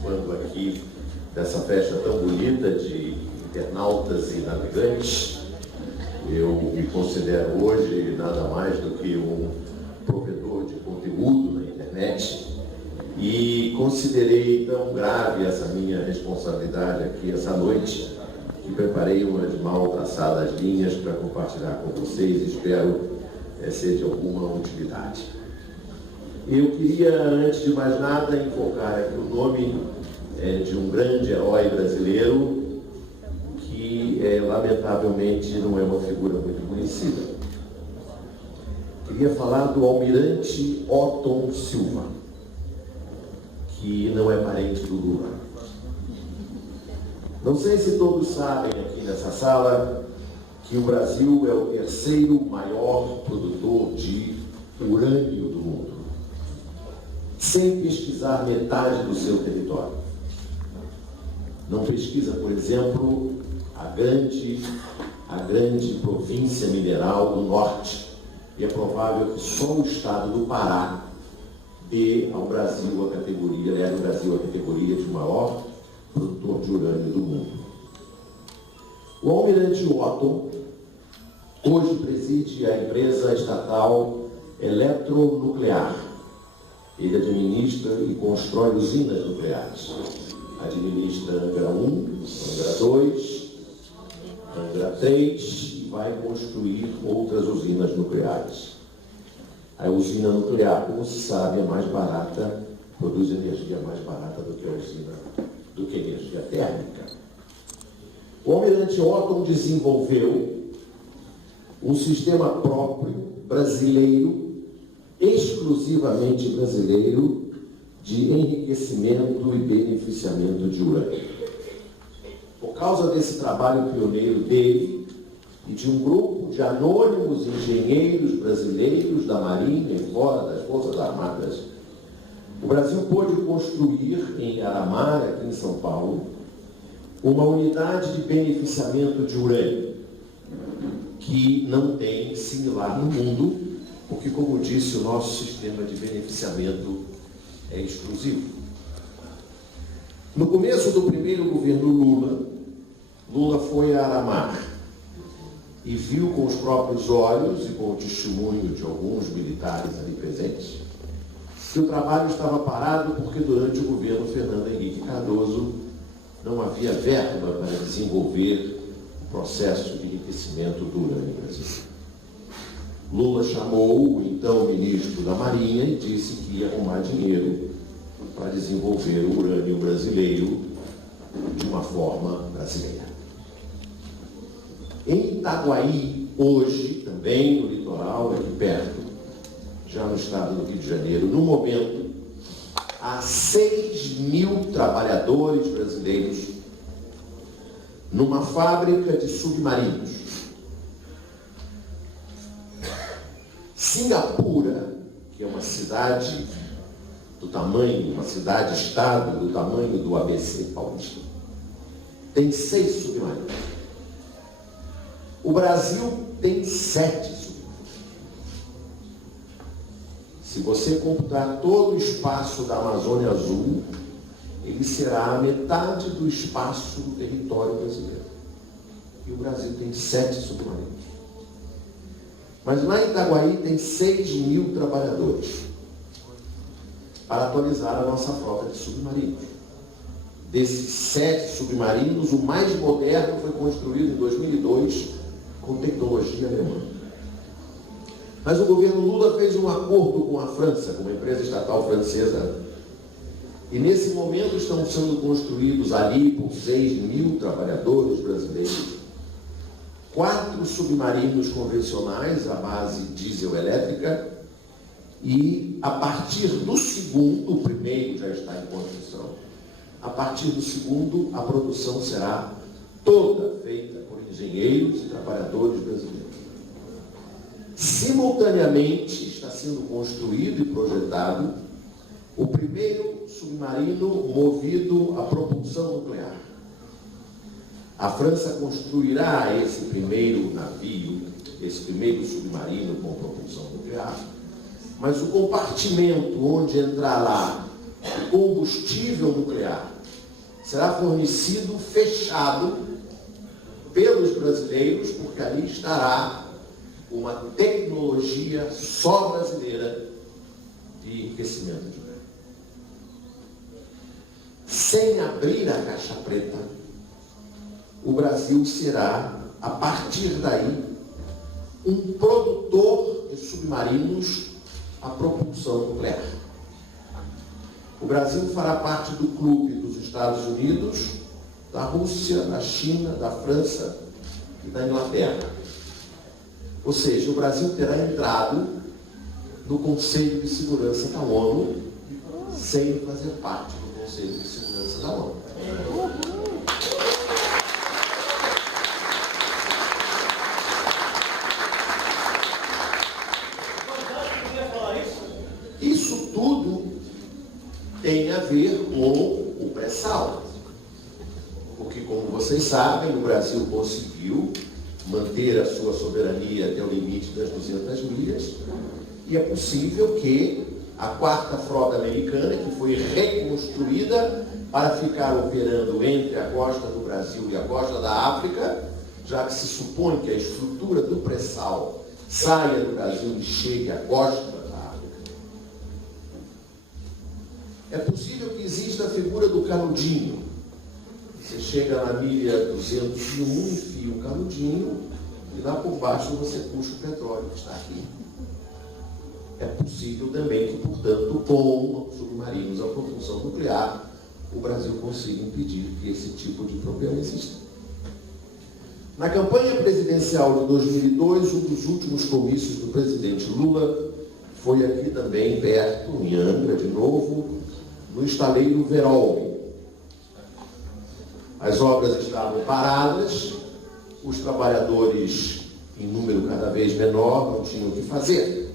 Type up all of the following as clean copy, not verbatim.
participando aqui dessa festa tão bonita de internautas e navegantes. Eu me considero hoje nada mais do que um provedor de conteúdo na internet e considerei tão grave essa minha responsabilidade aqui essa noite que preparei uma de mal traçadas linhas para compartilhar com vocês e espero ser de alguma utilidade. Eu queria, antes de mais nada, invocar aqui o nome de um grande herói brasileiro que, lamentavelmente, não é uma figura muito conhecida. Queria falar do almirante Otton Silva, que não é parente do Lula. Não sei se todos sabem aqui nessa sala que o Brasil é o terceiro maior produtor de urânio do mundo, sem pesquisar metade do seu território. Não pesquisa, por exemplo, a grande província mineral do norte. E é provável que só o estado do Pará dê ao Brasil a categoria, leve ao Brasil a categoria de maior produtor de urânio do mundo. O almirante Otton hoje preside a empresa estatal Eletronuclear. Ele administra e constrói usinas nucleares. Administra Angra 1, Angra 2, Angra 3 e vai construir outras usinas nucleares. A usina nuclear, como se sabe, é mais barata, produz energia mais barata do que a energia térmica. O almirante Otton desenvolveu um sistema próprio, brasileiro, exclusivamente brasileiro, de enriquecimento e beneficiamento de urânio. Por causa desse trabalho pioneiro dele e de um grupo de anônimos engenheiros brasileiros da Marinha e fora das Forças Armadas, o Brasil pôde construir em Aramar, aqui em São Paulo, uma unidade de beneficiamento de urânio que não tem similar no mundo, porque, como disse, o nosso sistema de beneficiamento é exclusivo. No começo do primeiro governo Lula foi a Aramar e viu com os próprios olhos e com o testemunho de alguns militares ali presentes que o trabalho estava parado porque durante o governo Fernando Henrique Cardoso não havia verba para desenvolver o processo de enriquecimento do urânio brasileiro. Lula chamou o então ministro da Marinha e disse que ia arrumar dinheiro para desenvolver o urânio brasileiro de uma forma brasileira. Em Itaguaí, hoje, também no litoral, aqui perto, já no estado do Rio de Janeiro, no momento, há 6.000 trabalhadores brasileiros numa fábrica de submarinos. Singapura, que é uma cidade do tamanho, uma cidade-estado do tamanho do ABC paulista, tem 6 submarinos. O Brasil tem 7 submarinos. Se você computar todo o espaço da Amazônia Azul, ele será a metade do espaço do território brasileiro. E o Brasil tem 7 submarinos. Mas lá em Itaguaí tem 6.000 trabalhadores para atualizar a nossa frota de submarinos. Desses 7 submarinos, o mais moderno foi construído em 2002 com tecnologia alemã. Mas o governo Lula fez um acordo com a França, com uma empresa estatal francesa, e nesse momento estão sendo construídos ali por 6.000 trabalhadores brasileiros 4 submarinos convencionais à base diesel elétrica e a partir do segundo, o primeiro já está em construção, a partir do segundo a produção será toda feita por engenheiros e trabalhadores brasileiros. Simultaneamente está sendo construído e projetado o primeiro submarino movido a propulsão nuclear. A França construirá esse primeiro navio, esse primeiro submarino com propulsão nuclear, mas o compartimento onde entrará de combustível nuclear será fornecido fechado pelos brasileiros, porque ali estará uma tecnologia só brasileira de enriquecimento de urânio. Sem abrir a caixa preta, o Brasil será, a partir daí, um produtor de submarinos a propulsão nuclear. O Brasil fará parte do clube dos Estados Unidos, da Rússia, da China, da França e da Inglaterra. Ou seja, o Brasil terá entrado no Conselho de Segurança da ONU sem fazer parte do Conselho de Segurança da ONU. Isso tudo tem a ver com o pré-sal. Porque, como vocês sabem, o Brasil conseguiu manter a sua soberania até o limite das 200 milhas, e é possível que a quarta frota americana, que foi reconstruída para ficar operando entre a costa do Brasil e a costa da África, já que se supõe que a estrutura do pré-sal saia do Brasil e chegue à costa da África. É possível que exista a figura do canudinho. Você chega na milha 201, enfia o canudinho e lá por baixo você puxa o petróleo que está aqui. É possível também que, portanto, com submarinos a propulsão nuclear, o Brasil consiga impedir que esse tipo de problema exista. Na campanha presidencial de 2002, um dos últimos comícios do presidente Lula foi aqui também, perto, em Angra, de novo, no estaleiro Verol. As obras estavam paradas, os trabalhadores, em número cada vez menor, não tinham o que fazer.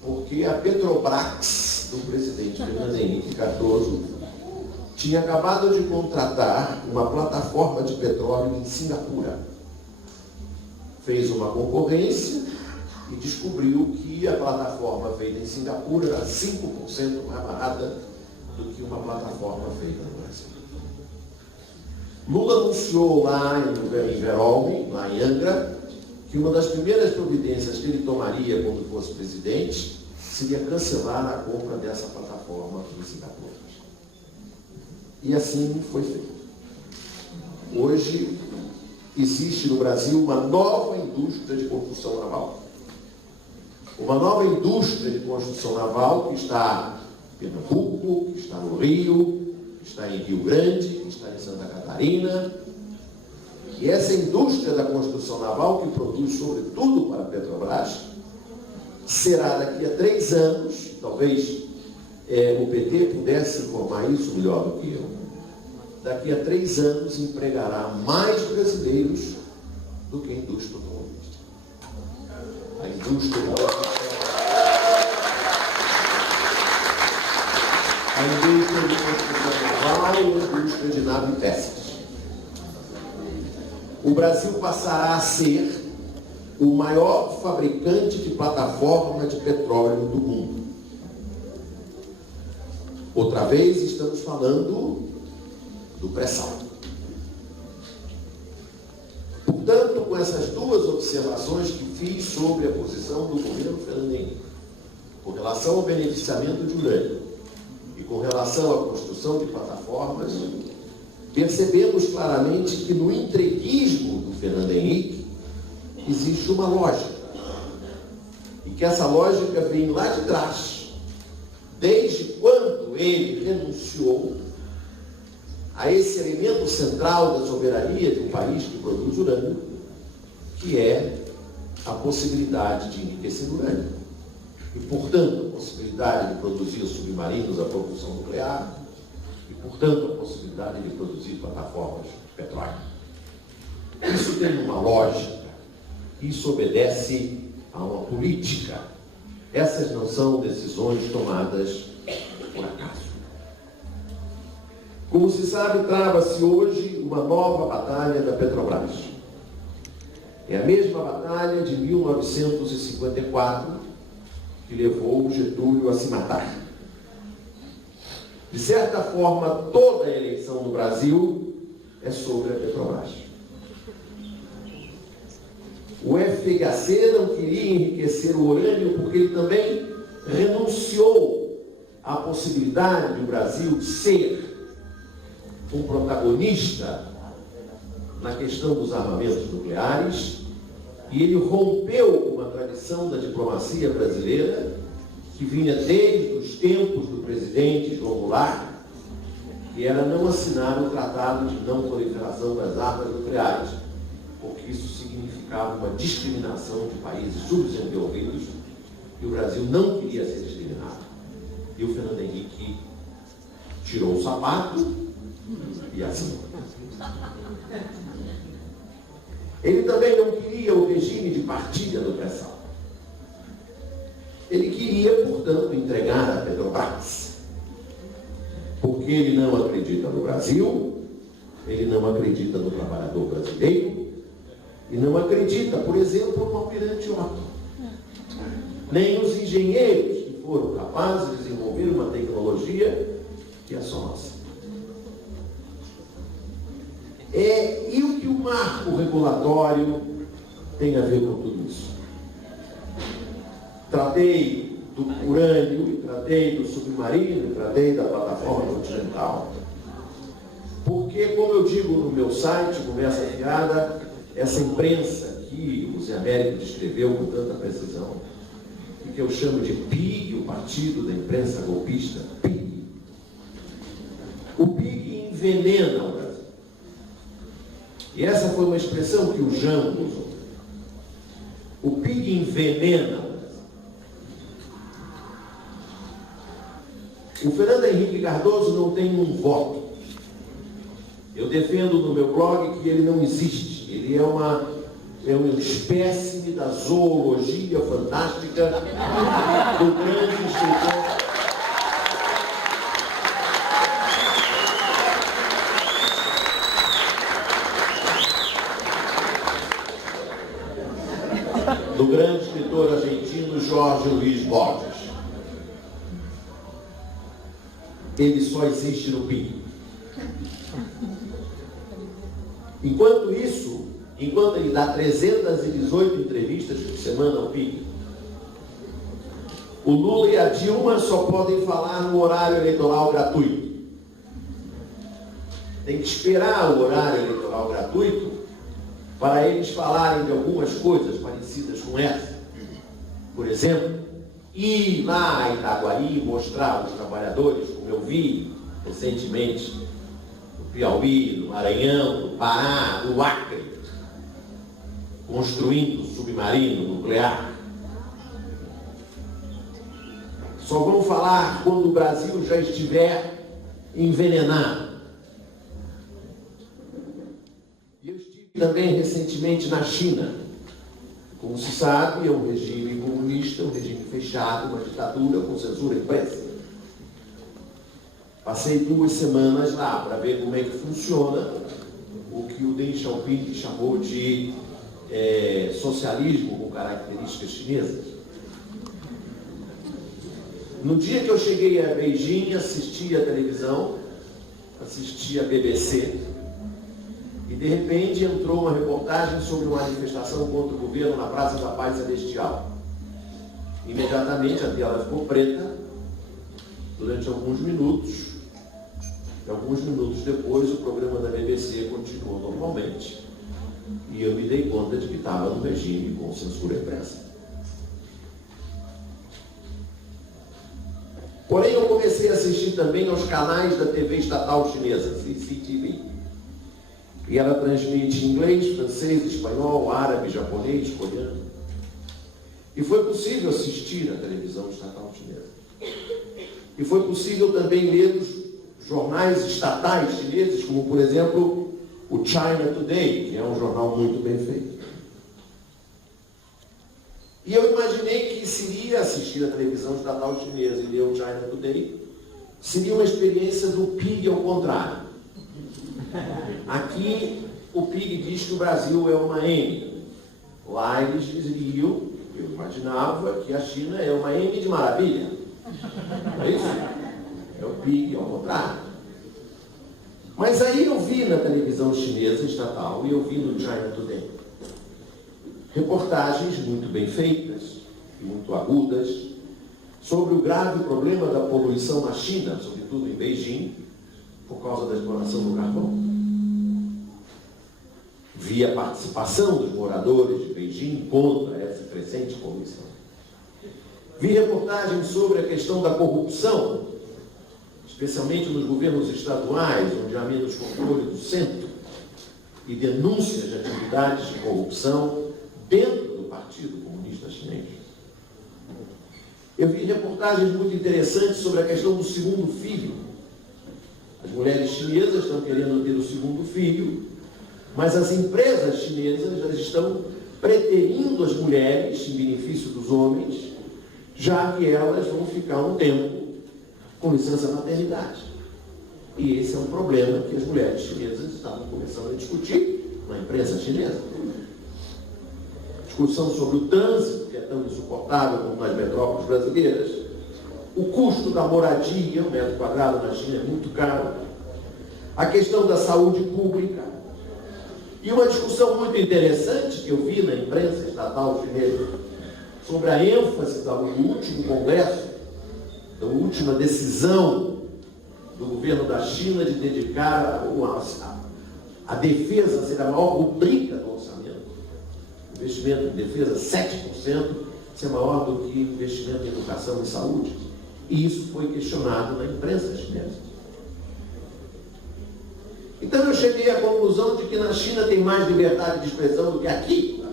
Porque a Petrobras, do presidente Fernando Henrique Cardoso, tinha acabado de contratar uma plataforma de petróleo em Singapura. Fez uma concorrência e descobriu que a plataforma feita em Singapura era 5% mais barata do que uma plataforma feita no Brasil. Lula anunciou lá em Verol, lá em Angra, que uma das primeiras providências que ele tomaria quando fosse presidente seria cancelar a compra dessa plataforma em Singapura. E assim foi feito. Hoje existe no Brasil uma nova indústria de construção naval. Uma nova indústria de construção naval que está em Pernambuco, que está no Rio, que está em Rio Grande, que está em Santa Catarina. E essa indústria da construção naval, que produz sobretudo para a Petrobras, será daqui a 3 anos, talvez o PT pudesse informar isso melhor do que eu, daqui a 3 anos empregará mais brasileiros do que a indústria automobilística. A indústria de construção naval e a indústria de nave e peças. O Brasil passará a ser o maior fabricante de plataforma de petróleo do mundo. Outra vez estamos falando do pré-sal. Portanto, com essas duas observações que fiz sobre a posição do governo Fernando Henrique, com relação ao beneficiamento de urânio e com relação à construção de plataformas, percebemos claramente que no entreguismo do Fernando Henrique existe uma lógica. E que essa lógica vem lá de trás, desde quando ele renunciou a esse elemento central da soberania de um país que produz urânio, que é a possibilidade de enriquecer urânio. E, portanto, a possibilidade de produzir submarinos a propulsão nuclear, e, portanto, a possibilidade de produzir plataformas de petróleo. Isso tem uma lógica, isso obedece a uma política. Essas não são decisões tomadas por acaso. Como se sabe, trava-se hoje uma nova batalha da Petrobras. É a mesma batalha de 1954 que levou Getúlio a se matar. De certa forma, toda a eleição no Brasil é sobre a Petrobras. O FHC não queria enriquecer o urânio porque ele também renunciou à possibilidade de o Brasil ser um protagonista na questão dos armamentos nucleares, e ele rompeu uma tradição da diplomacia brasileira que vinha desde os tempos do presidente João Goulart, que era não assinar o Tratado de Não Proliferação das Armas Nucleares, porque isso significava uma discriminação de países subdesenvolvidos, e o Brasil não queria ser discriminado. E o Fernando Henrique tirou o sapato e assinou. Ele também não queria o regime de partilha do pré-sal. Ele queria, portanto, entregar a Petrobras. Porque ele não acredita no Brasil, ele não acredita no trabalhador brasileiro, e não acredita, por exemplo, no Almirante Otto. Nem os engenheiros que foram capazes de desenvolver uma tecnologia que é só nossa. E o que o marco regulatório tem a ver com tudo isso? Tratei do urânio, tratei do submarino, tratei da plataforma continental. Porque, como eu digo no meu site, Conversa Fiada, essa imprensa que o Zé Américo descreveu com tanta precisão, e que eu chamo de PIG, o Partido da Imprensa Golpista, PIG. O PIG envenena o Brasil. E essa foi uma expressão que o Jango usou. O PIG envenena o Brasil. O Fernando Henrique Cardoso não tem um voto. Eu defendo no meu blog que ele não existe. Ele é uma espécime da zoologia fantástica do grande escritor. Do grande escritor argentino Jorge Luiz Borges. Ele só existe no PIB. Enquanto isso, enquanto ele dá 318 entrevistas por semana ao PIB, o Lula e a Dilma só podem falar no horário eleitoral gratuito. Tem que esperar o horário eleitoral gratuito para eles falarem de algumas coisas parecidas com essa. Por exemplo, ir lá a Itaguaí mostrar aos trabalhadores, como eu vi recentemente, no Piauí, no Maranhão, no Pará, no Acre, construindo submarino nuclear. Só vão falar quando o Brasil já estiver envenenado. E eu estive também recentemente na China. Como se sabe, é um regime comunista, um regime fechado, uma ditadura com censura impressa. Passei 2 semanas lá para ver como é que funciona o que o Deng Xiaoping chamou de socialismo com características chinesas. No dia que eu cheguei a Beijing, assisti a televisão, assisti a BBC, e de repente entrou uma reportagem sobre uma manifestação contra o governo na Praça da Paz Celestial. Imediatamente a tela ficou preta durante alguns minutos. E alguns minutos depois o programa da BBC continuou normalmente. E eu me dei conta de que estava no regime com censura impressa. Porém, eu comecei a assistir também aos canais da TV estatal chinesa, CCTV. E ela transmite inglês, francês, espanhol, árabe, japonês, coreano. E foi possível assistir à televisão estatal chinesa. E foi possível também ler os jornais estatais chineses, como, por exemplo, o China Today, que é um jornal muito bem feito. E eu imaginei que seria assistir a televisão estatal chinesa e ler o China Today, seria uma experiência do PIG ao contrário. Aqui o PIG diz que o Brasil é uma M. Lá eles diriam, eu imaginava, que a China é uma M de maravilha. Não é isso? É o Tupi e ao contrário. Mas aí eu vi na televisão chinesa estatal e eu vi no China Today reportagens muito bem feitas e muito agudas sobre o grave problema da poluição na China, sobretudo em Beijing, por causa da exploração do carvão. Vi a participação dos moradores de Beijing contra essa crescente poluição. Vi reportagens sobre a questão da corrupção, especialmente nos governos estaduais, onde há menos controle do centro, e denúncias de atividades de corrupção dentro do Partido Comunista Chinês. Eu vi reportagens muito interessantes sobre a questão do segundo filho. As mulheres chinesas estão querendo ter o segundo filho, mas as empresas chinesas já estão preterindo as mulheres em benefício dos homens, já que elas vão ficar um tempo com licença maternidade. E esse é um problema que as mulheres chinesas estavam começando a discutir na imprensa chinesa. Discussão sobre o trânsito, que é tão insuportável como nas metrópoles brasileiras. O custo da moradia, o metro quadrado na China é muito caro. A questão da saúde pública. E uma discussão muito interessante que eu vi na imprensa estatal chinesa sobre a ênfase do último congresso, da última decisão do governo da China de dedicar a defesa ser a maior rubrica do orçamento. Investimento em defesa, 7%, ser maior do que investimento em educação e saúde. E isso foi questionado na imprensa chinesa. Então eu cheguei à conclusão de que na China tem mais liberdade de expressão do que aqui.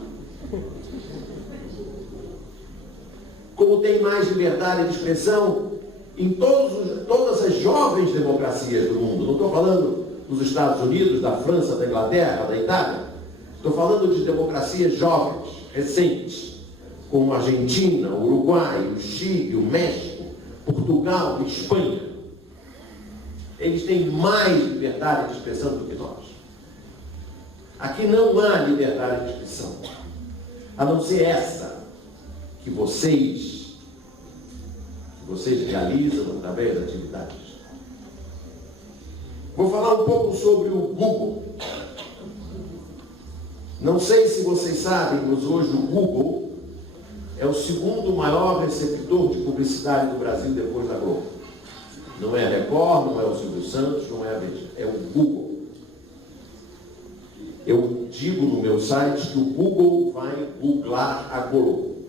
Como tem mais liberdade de expressão em todas as jovens democracias do mundo. Não estou falando dos Estados Unidos, da França, da Inglaterra, da Itália. Estou falando de democracias jovens, recentes, como a Argentina, o Uruguai, o Chile, o México, Portugal e Espanha. Eles têm mais liberdade de expressão do que nós. Aqui não há liberdade de expressão, a não ser essa que vocês realizam através das atividades. Vou falar um pouco sobre o Google. Não sei se vocês sabem, mas hoje o Google é o segundo maior receptor de publicidade do Brasil depois da Globo. Não é a Record, não é o Silvio Santos, não é a Veja, é o Google. Eu digo no meu site que o Google vai googlar a Globo.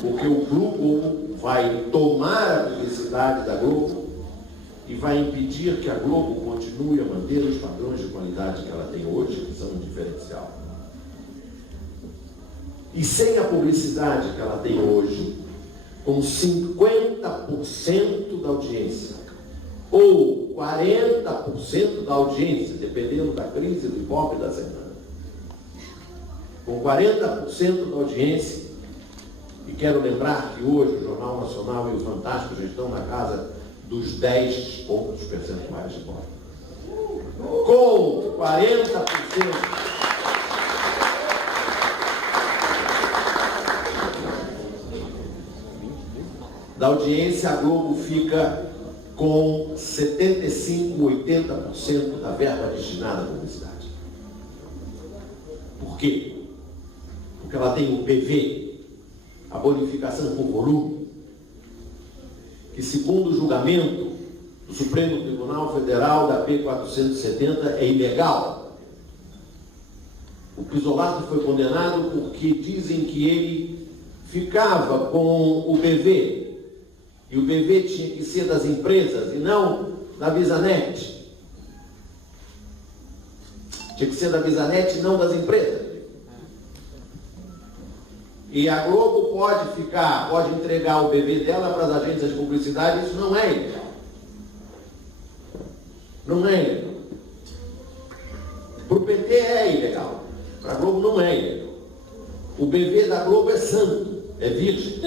Porque o Google vai tomar a publicidade da Globo e vai impedir que a Globo continue a manter os padrões de qualidade que ela tem hoje, que são um diferencial. E sem a publicidade que ela tem hoje, com 50% da audiência, ou 40% da audiência, dependendo da crise do Ibope da semana, com 40% da audiência, e quero lembrar que hoje o Jornal Nacional e o Fantástico já estão na casa dos 10 pontos percentuais de Ibope. Com 40% da audiência, a Globo fica com 75%, 80% da verba destinada à publicidade. Por quê? Porque ela tem o PV, a bonificação por volume, que segundo o julgamento do Supremo Tribunal Federal da P 470 é ilegal. O Pisolato foi condenado porque dizem que ele ficava com o PV, e o PV tinha que ser das empresas e não da Visanet. Tinha que ser da Visanet e não das empresas. E a Globo pode entregar o PV dela para as agências de publicidade, isso não é ilegal. Não é ilegal. Para o PT é ilegal. Para a Globo não é ilegal. O PV da Globo é santo, é virgem.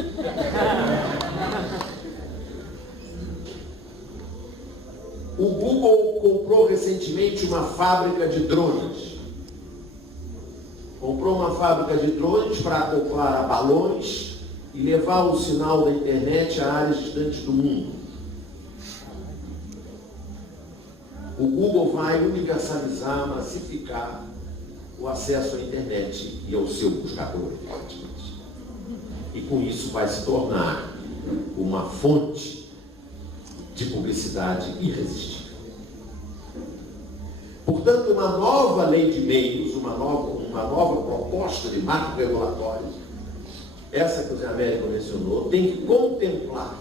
O Google comprou recentemente uma fábrica de drones. Comprou uma fábrica de drones para acoplar a balões e levar o sinal da internet a áreas distantes do mundo. O Google vai universalizar, massificar o acesso à internet e ao seu buscador. E com isso vai se tornar uma fonte de publicidade irresistível. Portanto, uma nova lei de meios, uma nova proposta de marco regulatório, essa que o Zé Américo mencionou, tem que contemplar,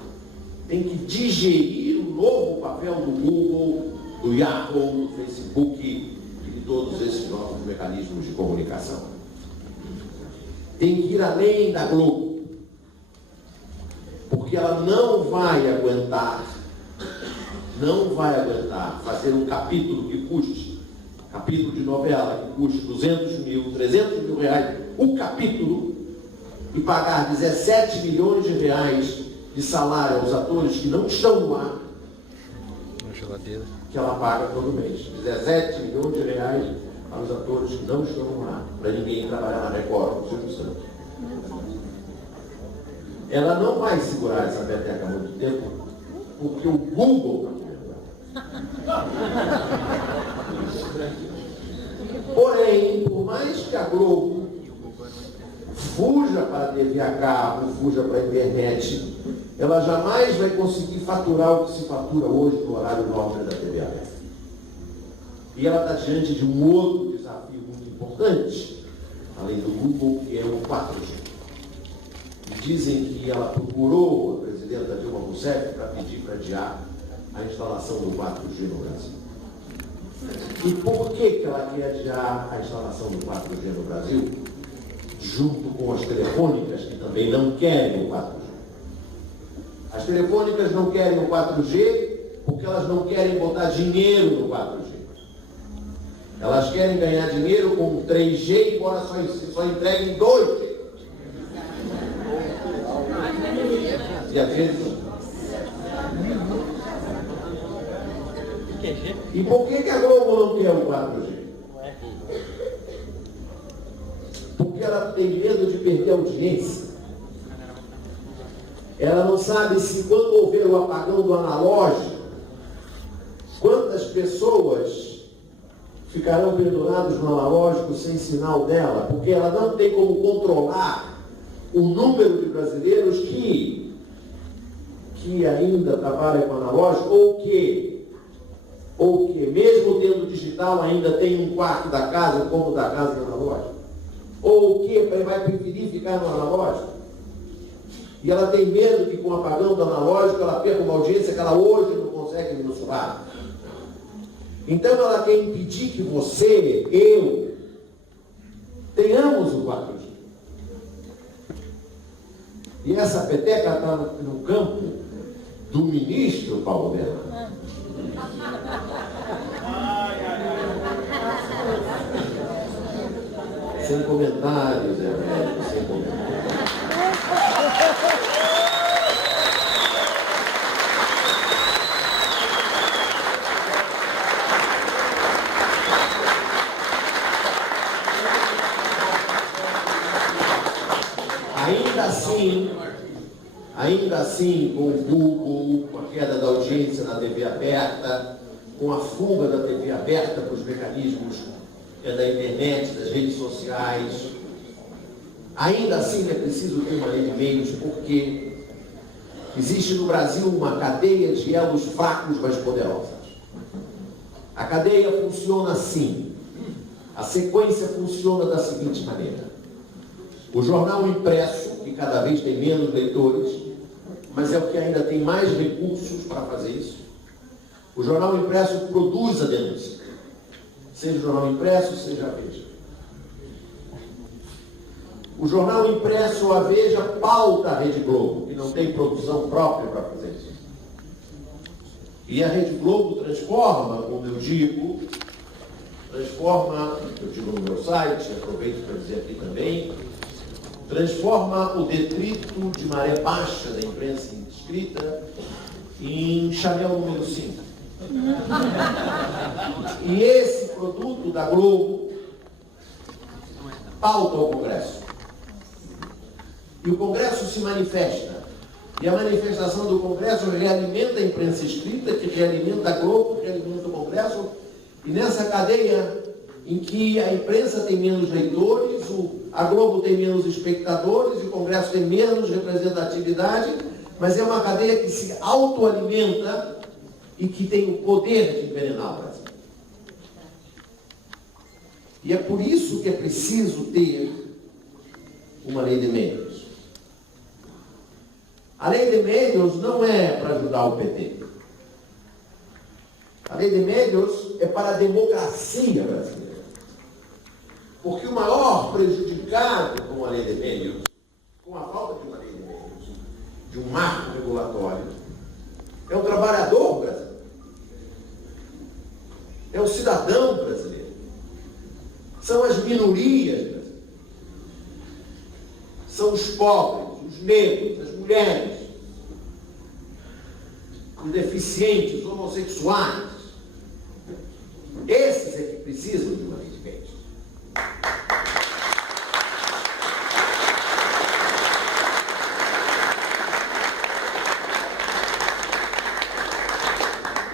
tem que digerir o novo papel do Google, do Yahoo, do Facebook e de todos esses novos mecanismos de comunicação. Tem que ir além da Globo, porque ela não vai aguentar fazer um capítulo que custe, capítulo de novela que custe 200 mil, 300 mil reais o capítulo, e pagar 17 milhões de reais de salário aos atores que não estão no ar, que ela paga todo mês. 17 milhões de reais aos atores que não estão no ar, para ninguém trabalhar na Record, no Silvio Santos. Ela não vai segurar essa peteca há muito tempo, porque o Google está comendo. Porém, por mais que a Globo fuja para a TV a cabo, fuja para a internet, ela jamais vai conseguir faturar o que se fatura hoje no horário nobre da TV aberta. E ela está diante de um outro desafio muito importante, além do Google, que é o 4G. Dizem que ela procurou a presidenta Dilma Rousseff para pedir para adiar a instalação do 4G no Brasil. E por que ela quer adiar a instalação do 4G no Brasil? Junto com as telefônicas, que também não querem o 4G. As telefônicas não querem o 4G porque elas não querem botar dinheiro no 4G. Elas querem ganhar dinheiro com o 3G, embora só entreguem 2G. E às vezes... E por que a Globo não quer o 4G? Porque ela tem medo de perder a audiência. Ela não sabe se quando houver o apagão do analógico, quantas pessoas ficarão penduradas no analógico sem sinal dela, porque ela não tem como controlar o número de brasileiros que ainda trabalham com analógico, ou que mesmo tendo digital ainda tem um quarto da casa, como da casa do analógico, ou que vai preferir ficar no analógico. E ela tem medo que com o apagão do analógico ela perca uma audiência que ela hoje não consegue mensurar. Então ela quer impedir que você, eu, tenhamos o 4G. E essa peteca está no campo do ministro Paulo Bernardo. Sem comentários, sem comentários. Ainda assim, com o Google, com a queda da audiência na TV aberta, com a fuga da TV aberta para os mecanismos da internet, das redes sociais, ainda assim é preciso ter uma lei de meios, porque existe no Brasil uma cadeia de elos fracos, mas poderosa. A cadeia funciona assim. A sequência funciona da seguinte maneira. O jornal impresso, que cada vez tem menos leitores, mas é o que ainda tem mais recursos para fazer isso. O jornal impresso produz a denúncia. Seja o jornal impresso, seja a Veja. O jornal impresso, a Veja, pauta a Rede Globo, que não tem produção própria para fazer isso. E a Rede Globo transforma, como eu digo no meu site, aproveito para dizer aqui também, transforma o detrito de maré baixa da imprensa escrita em Chanel número 5. E esse produto da Globo pauta ao Congresso. E o Congresso se manifesta. E a manifestação do Congresso realimenta a imprensa escrita, que realimenta a Globo, que realimenta o Congresso. E nessa cadeia em que a imprensa tem menos leitores, a Globo tem menos espectadores, e o Congresso tem menos representatividade, mas é uma cadeia que se autoalimenta e que tem o poder de envenenar o Brasil. E é por isso que é preciso ter uma lei de meios. A lei de meios não é para ajudar o PT. A lei de meios é para a democracia brasileira. Porque o maior prejudicado com a lei de meios, com a falta de uma lei de meios, de um marco regulatório, é o trabalhador brasileiro. É o cidadão brasileiro. São as minorias brasileiras. São os pobres, os negros, as mulheres, os deficientes, os homossexuais. Esses é que precisam de uma lei de meios.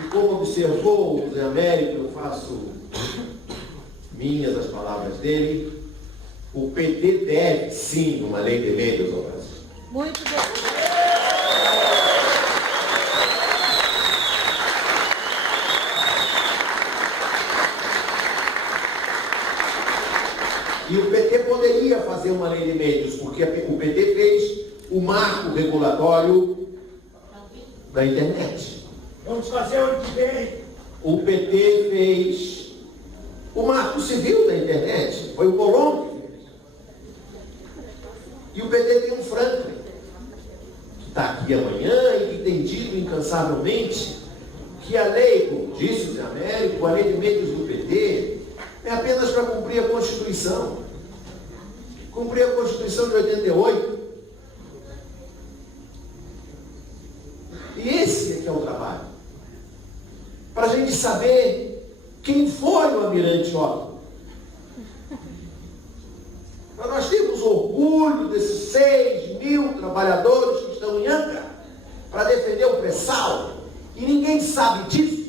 E como observou o Zé Américo, eu faço minhas as palavras dele, o PT deve sim uma lei de meios ao Brasil. Muito bem. E o PT poderia fazer uma lei de meios, porque o PT fez o marco regulatório da internet. Vamos fazer ano que vem. O PT fez o marco civil da internet. Foi o Colombo que fez. E o PT tem um Franklin, que está aqui amanhã e que tem dito incansavelmente que a lei, como disse o Zé Américo, a lei de meios do PT, é apenas para cumprir a Constituição. Cumprir a Constituição de 88. E esse é que é o trabalho. Para a gente saber quem foi o Almirante Otto. Para nós termos orgulho desses 6.000 trabalhadores que estão em Angra para defender o pré-sal. E ninguém sabe disso.